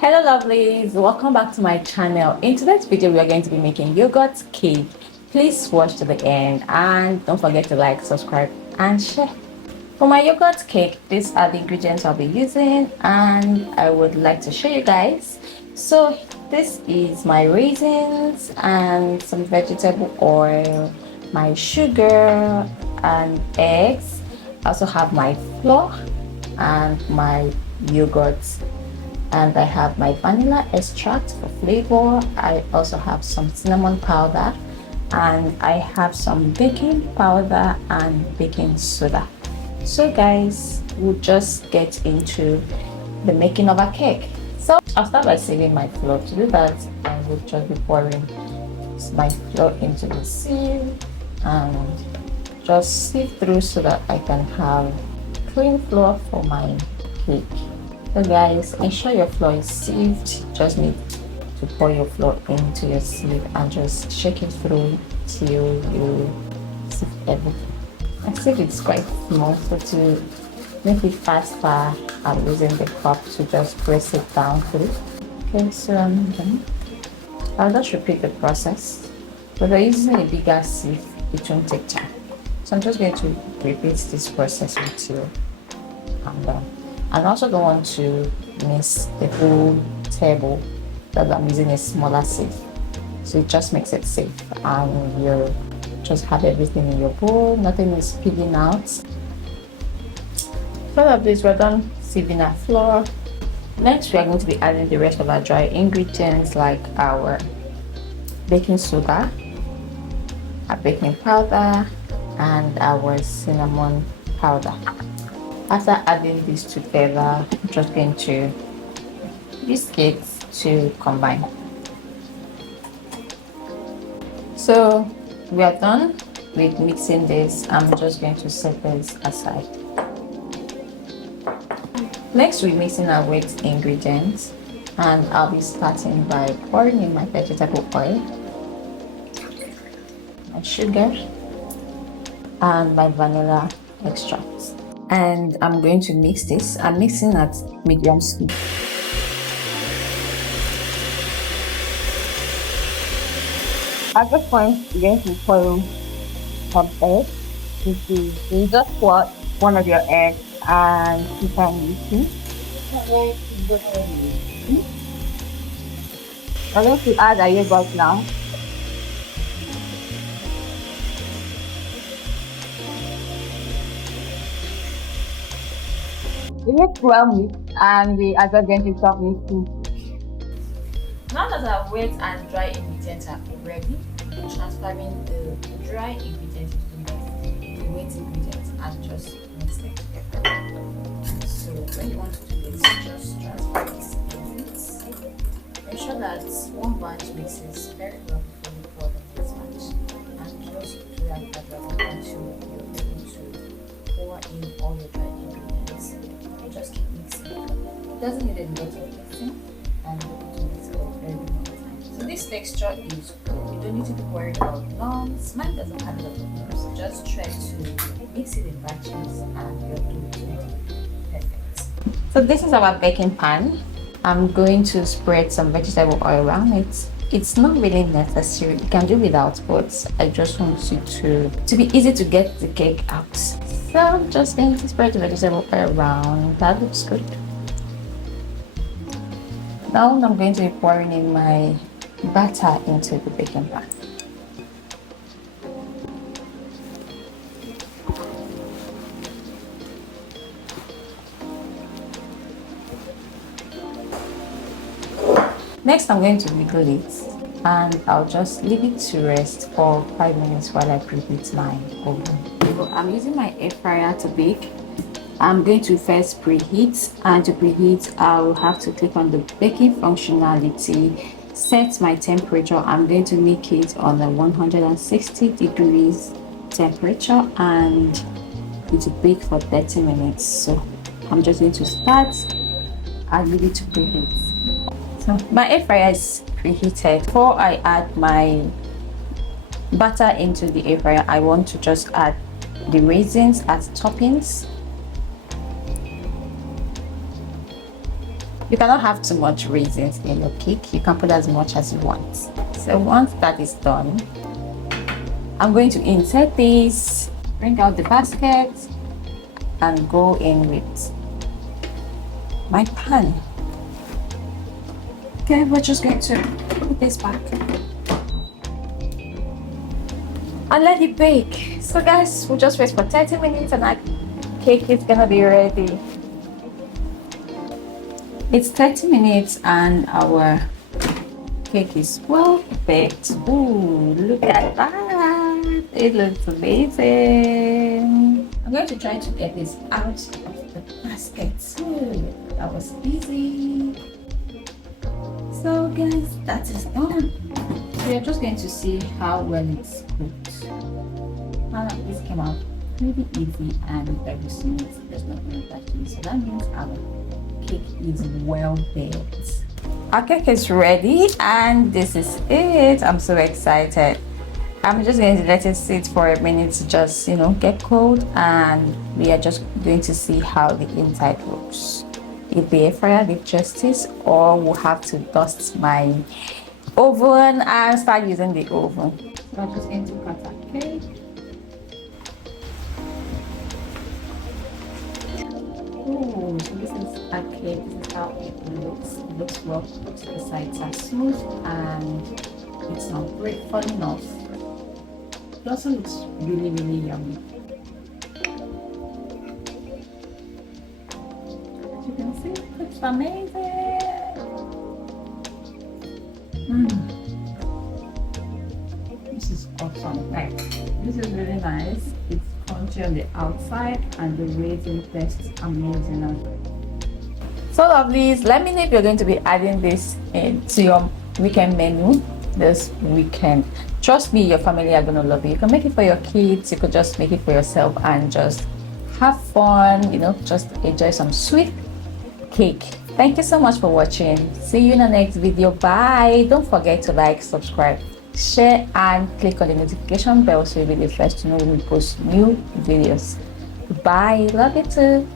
Hello lovelies, welcome back to my channel. In today's video we are going to be making yogurt cake. Please watch to the end and don't forget to like, subscribe and share. For my yogurt cake, these are the ingredients I'll be using and I would like to show you guys. So this is my raisins and some vegetable oil, my sugar and eggs. I also have my flour and my yogurt, and I have my vanilla extract for flavor. I also have some cinnamon powder and I have some baking powder and baking soda. So guys, we'll just get into the making of a cake. So I'll start by sieving my flour. To do that, I will just be pouring my flour into the sieve and just sieve through so that I can have clean flour for my cake. So guys, ensure your flour is sieved. Just need to pour your flour into your sieve and just shake it through till you sieve everything. My sieve is quite small, so to make it faster, I'm using the cup to just press it down through. Okay, so I'm done. I'll just repeat the process, but by using a bigger sieve, it won't take time. So I'm just going to repeat this process until I'm done. I also don't want to miss the whole table that I'm using a smaller sieve, so it just makes it safe and you just have everything in your bowl, nothing is spilling out. So that this, we're done sieving our flour. Next we are going to be adding the rest of our dry ingredients like our baking soda, our baking powder and our cinnamon powder. After adding these together, I'm just going to whisk it to combine. So we are done with mixing this. I'm just going to set this aside. Next we're mixing our wet ingredients and I'll be starting by pouring in my vegetable oil, my sugar and my vanilla extract. And I'm going to mix this. I'm mixing at medium speed. At this point, you're going to pour some eggs. You just pour one of your eggs and you can mix it. I'm going to add a yogurt now. It looks well mixed and we are just going to stop mixing. Now that our wet and dry ingredients are ready, we're transferring the dry ingredients to the wet ingredients and just mix them together. So when you want to do this, just transfer this in. Ensure that one batch mixes very well before you pour the next batch, and just do that gradually until you're able to pour in all your dry ingredients. Just keep mixing. It doesn't need a lot of mixing and you're able to mix for a very long time. So this texture is good. You don't need to be worried about lumps. Mine doesn't have a lot of lumps. Just try to mix it in batches and you're doing it perfect. So this is our baking pan. I'm going to spread some vegetable oil around it. It's not really necessary. You can do without, but I just want you to be easy to get the cake out. So I'm just going to spread the vegetable oil around. That looks good. Now I'm going to be pouring in my batter into the baking pan. Next I'm going to wiggle it and I'll just leave it to rest for 5 minutes while I preheat my oven. So I'm using my air fryer to bake. I'm going to first preheat, and to preheat I'll have to click on the baking functionality, set my temperature. I'm going to make it on a 160 degrees temperature and it will bake for 30 minutes. So I'm just going to start and leave it to preheat. So my air fryer is preheated. Before I add my butter into the air fryer, I want to just add the raisins as toppings. You cannot have too much raisins in your cake. You can put as much as you want. So once that is done, I'm going to insert this, bring out the basket, and go in with my pan. Okay, we're just going to put this back and let it bake. So guys, we'll just wait for 30 minutes and our cake is gonna be ready. It's 30 minutes and our cake is well baked. Ooh, look at that. It looks amazing. I'm going to try to get this out of the basket too. That was easy. So guys, that is done. We are just going to see how well it's cooked. This came out really easy and very smooth. There's nothing attached. So that means our cake is well baked. Our cake is ready and this is it. I'm so excited. I'm just going to let it sit for a minute to just, get cold, and we are just going to see how the inside looks. If the air fryer did justice, or we'll have to dust my oven and start using the oven. So I'm just going to cut our cake. Oh, so this is our cake. This is how it looks. It looks well cooked. The sides are smooth and it's not falling off. It also looks really, really yummy. As you can see, it's amazing. This is awesome. Right. This is really nice. It's crunchy on the outside and the raisin tastes amazing as well. So lovelies, let me know if you're going to be adding this into your weekend menu this weekend. Trust me, your family are gonna love it. You can make it for your kids, you could just make it for yourself and just have fun, just enjoy some sweet cake. Thank you so much for watching. See you in the next video. Bye. Don't forget to like, subscribe, share, and click on the notification bell so you'll be the first to know when we post new videos. Bye. Love you too.